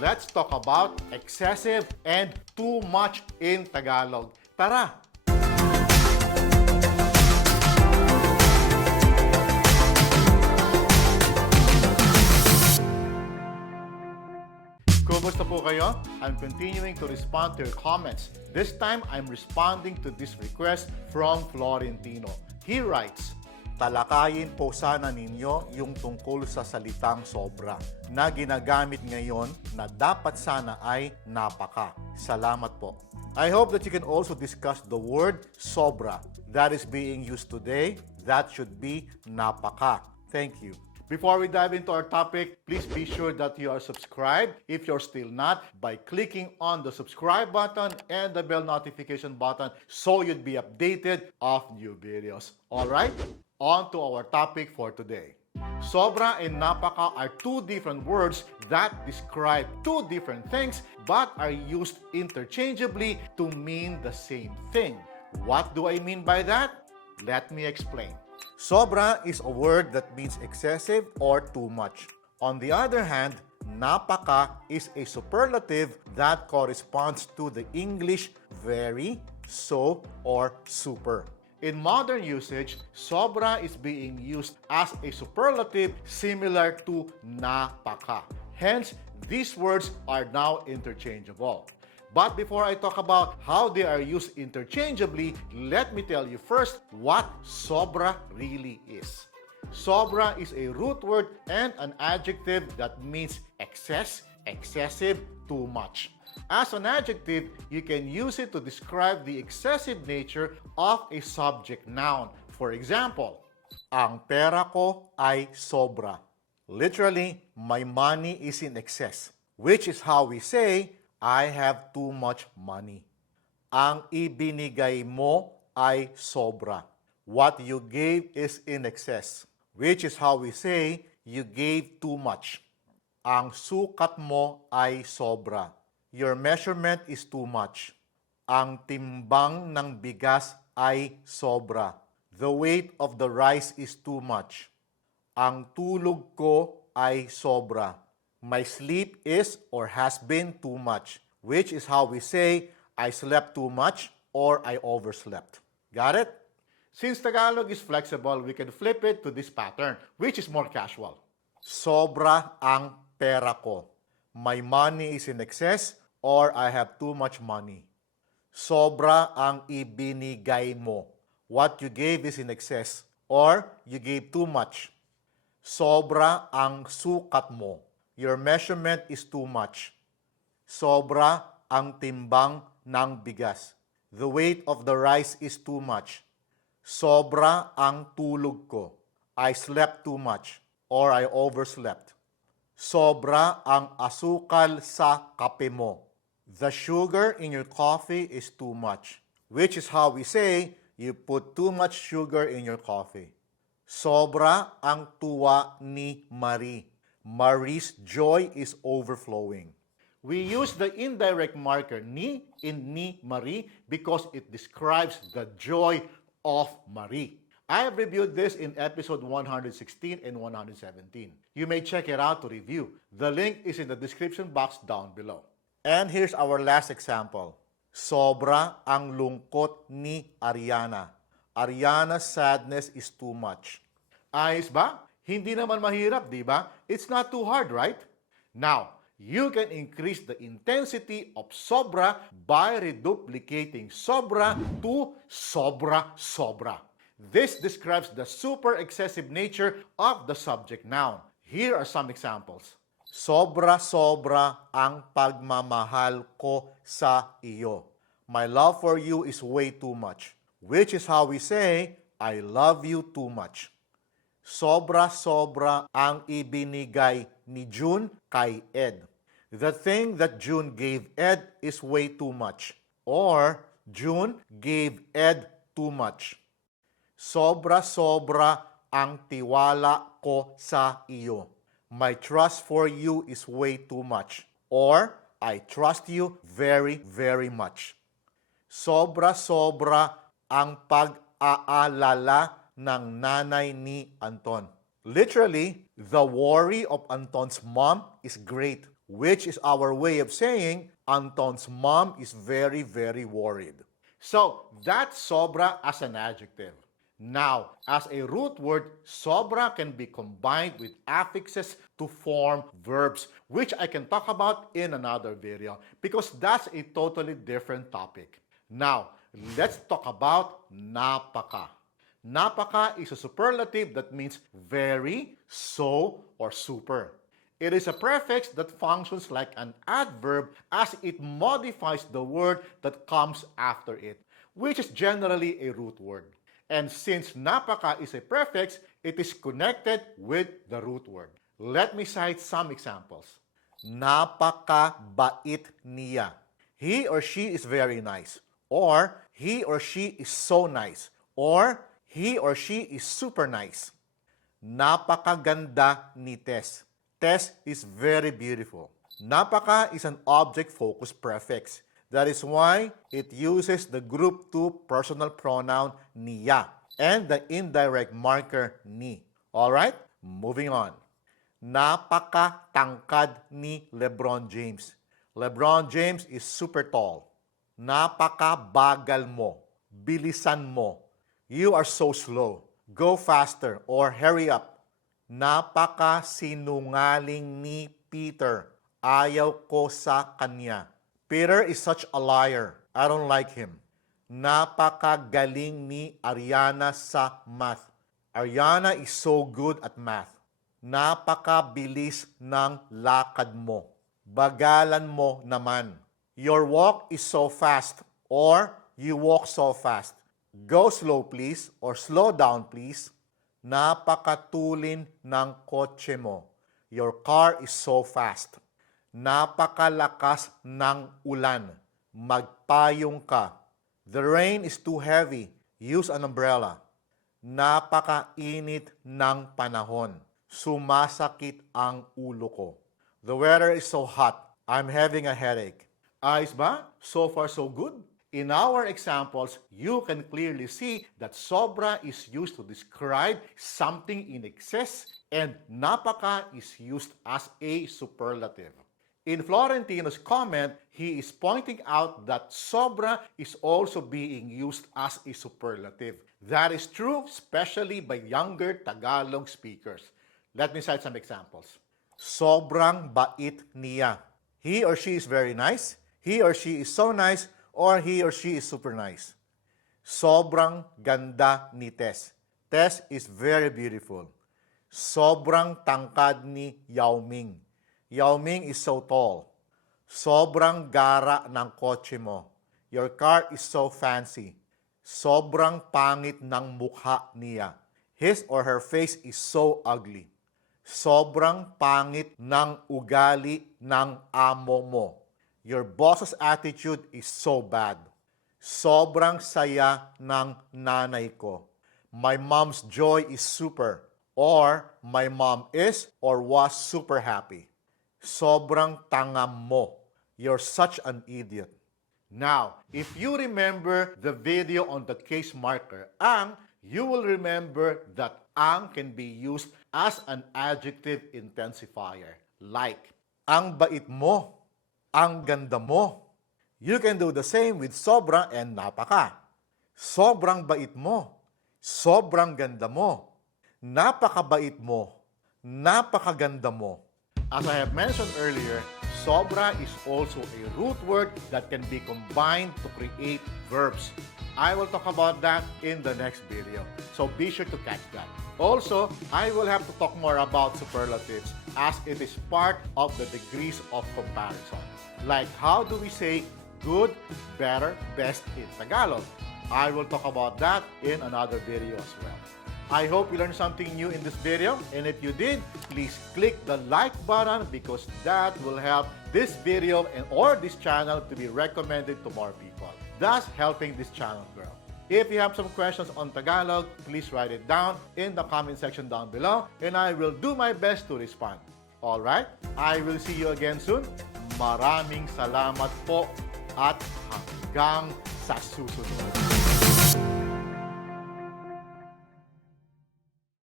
let's talk about excessive and too much in Tagalog. Tara! Kumusta po kayo? I'm continuing to respond to your comments. This time, I'm responding to this request from Florentino. He writes, talakayin po sana ninyo yung tungkol sa salitang sobra na ginagamit ngayon na dapat sana ay napaka. Salamat po. I hope that you can also discuss the word sobra that is being used today. That should be napaka. Thank you. Before we dive into our topic, please be sure that you are subscribed if you're still not by clicking on the subscribe button and the bell notification button so you'd be updated of new videos. Alright, on to our topic for today. Sobra and napaka are two different words that describe two different things but are used interchangeably to mean the same thing. What do I mean by that? Let me explain. Sobra is a word that means excessive or too much. On the other hand, napaka is a superlative that corresponds to the English very, so, or super. In modern usage, sobra is being used as a superlative similar to napaka. Hence, these words are now interchangeable. But before I talk about how they are used interchangeably, let me tell you first what sobra really is. Sobra is a root word and an adjective that means excess, excessive, too much. As an adjective, you can use it to describe the excessive nature of a subject noun. For example, ang pera ko ay sobra. Literally, my money is in excess, which is how we say, I have too much money. Ang ibinigay mo ay sobra. What you gave is in excess, which is how we say, you gave too much. Ang sukat mo ay sobra. Your measurement is too much. Ang timbang ng bigas ay sobra. The weight of the rice is too much. Ang tulog ko ay sobra. My sleep is or has been too much, which is how we say, I slept too much or I overslept. Got it? Since Tagalog is flexible, we can flip it to this pattern, which is more casual. Sobra ang pera ko. My money is in excess or I have too much money. Sobra ang ibinigay mo. What you gave is in excess or you gave too much. Sobra ang sukat mo. Your measurement is too much. Sobra ang timbang ng bigas. The weight of the rice is too much. Sobra ang tulog ko. I slept too much or I overslept. Sobra ang asukal sa kape mo. The sugar in your coffee is too much, which is how we say you put too much sugar in your coffee. Sobra ang tuwa ni Marie. Marie's joy is overflowing. We use the indirect marker ni in ni Marie because it describes the joy of Marie. I have reviewed this in episode 116 and 117. You may check it out to review. The link is in the description box down below. And here's our last example. Sobra ang lungkot ni Ariana. Ariana's sadness is too much. Ayos ba? Hindi naman mahirap, di ba? It's not too hard, right? Now, you can increase the intensity of sobra by reduplicating sobra to sobra-sobra. This describes the super excessive nature of the subject noun. Here are some examples. Sobra-sobra ang pagmamahal ko sa iyo. My love for you is way too much, which is how we say, I love you too much. Sobra-sobra ang ibinigay ni June kay Ed. The thing that June gave Ed is way too much. Or, June gave Ed too much. Sobra-sobra ang tiwala ko sa iyo. My trust for you is way too much. Or, I trust you very, very much. Sobra-sobra ang pag-aalala ng nanay ni Anton. Literally, the worry of Anton's mom is great. which is our way of saying Anton's mom is very, very worried. So, that's sobra as an adjective. Now, as a root word, sobra can be combined with affixes to form verbs, which I can talk about in another video because that's a totally different topic. Now, let's talk about napaka. Napaka is a superlative that means very, so, or super. It is a prefix that functions like an adverb as it modifies the word that comes after it, which is generally a root word. And since napaka is a prefix, it is connected with the root word. Let me cite some examples. Napakabait niya. He or she is very nice. Or, he or she is so nice. Or, he or she is super nice. Napakaganda ni Tess. Tess is very beautiful. Napaka is an object-focused prefix. That is why it uses the group 2 personal pronoun niya and the indirect marker ni. Alright? Moving on. Napakatangkad ni LeBron James. LeBron James is super tall. Napakabagal mo. Bilisan mo. You are so slow. Go faster or hurry up. Napakasinungaling ni Peter. Ayaw ko sa kanya. Peter is such a liar. I don't like him. Napakagaling ni Ariana sa math. Ariana is so good at math. Napakabilis ng lakad mo. Bagalan mo naman. Your walk is so fast or you walk so fast. Go slow please or slow down please. Napakatulin ng kotse mo. Your car is so fast. Napakalakas ng ulan. Magpayong ka. The rain is too heavy. Use an umbrella. Napakainit ng panahon. Sumasakit ang ulo ko. The weather is so hot. I'm having a headache. Ayos ba? So far so good? In our examples, you can clearly see that sobra is used to describe something in excess and napaka is used as a superlative. In Florentino's comment, he is pointing out that sobra is also being used as a superlative. That is true, especially by younger Tagalog speakers. Let me cite some examples. Sobrang bait niya. He or she is very nice. He or she is so nice. Or he or she is super nice. Sobrang ganda ni Tess. Tess is very beautiful. Sobrang tangkad ni Yao Ming. Yao Ming is so tall. Sobrang gara ng kotse mo. Your car is so fancy. Sobrang pangit ng mukha niya. His or her face is so ugly. Sobrang pangit ng ugali ng amo mo. Your boss's attitude is so bad. Sobrang saya ng nanay ko. My mom's joy is super. Or, my mom is or was super happy. Sobrang tanga mo. You're such an idiot. Now, if you remember the video on the case marker, ang, you will remember that ang can be used as an adjective intensifier. Like, ang bait mo. Ang ganda mo. You can do the same with sobra and napaka. Sobrang bait mo. Sobrang ganda mo. Napakabait mo. Napakaganda mo. As I have mentioned earlier, sobra is also a root word that can be combined to create verbs. I will talk about that in the next video, so be sure to catch that. Also, I will have to talk more about superlatives as it is part of the degrees of comparison. Like how do we say good, better, best in Tagalog? I will talk about that in another video as well. I hope you learned something new in this video, and if you did, please click the like button because that will help this video or this channel to be recommended to more people, thus helping this channel grow. If you have some questions on Tagalog, please write it down in the comment section down below, and I will do my best to respond. Alright, I will see you again soon. Maraming salamat po at hanggang sa susunod.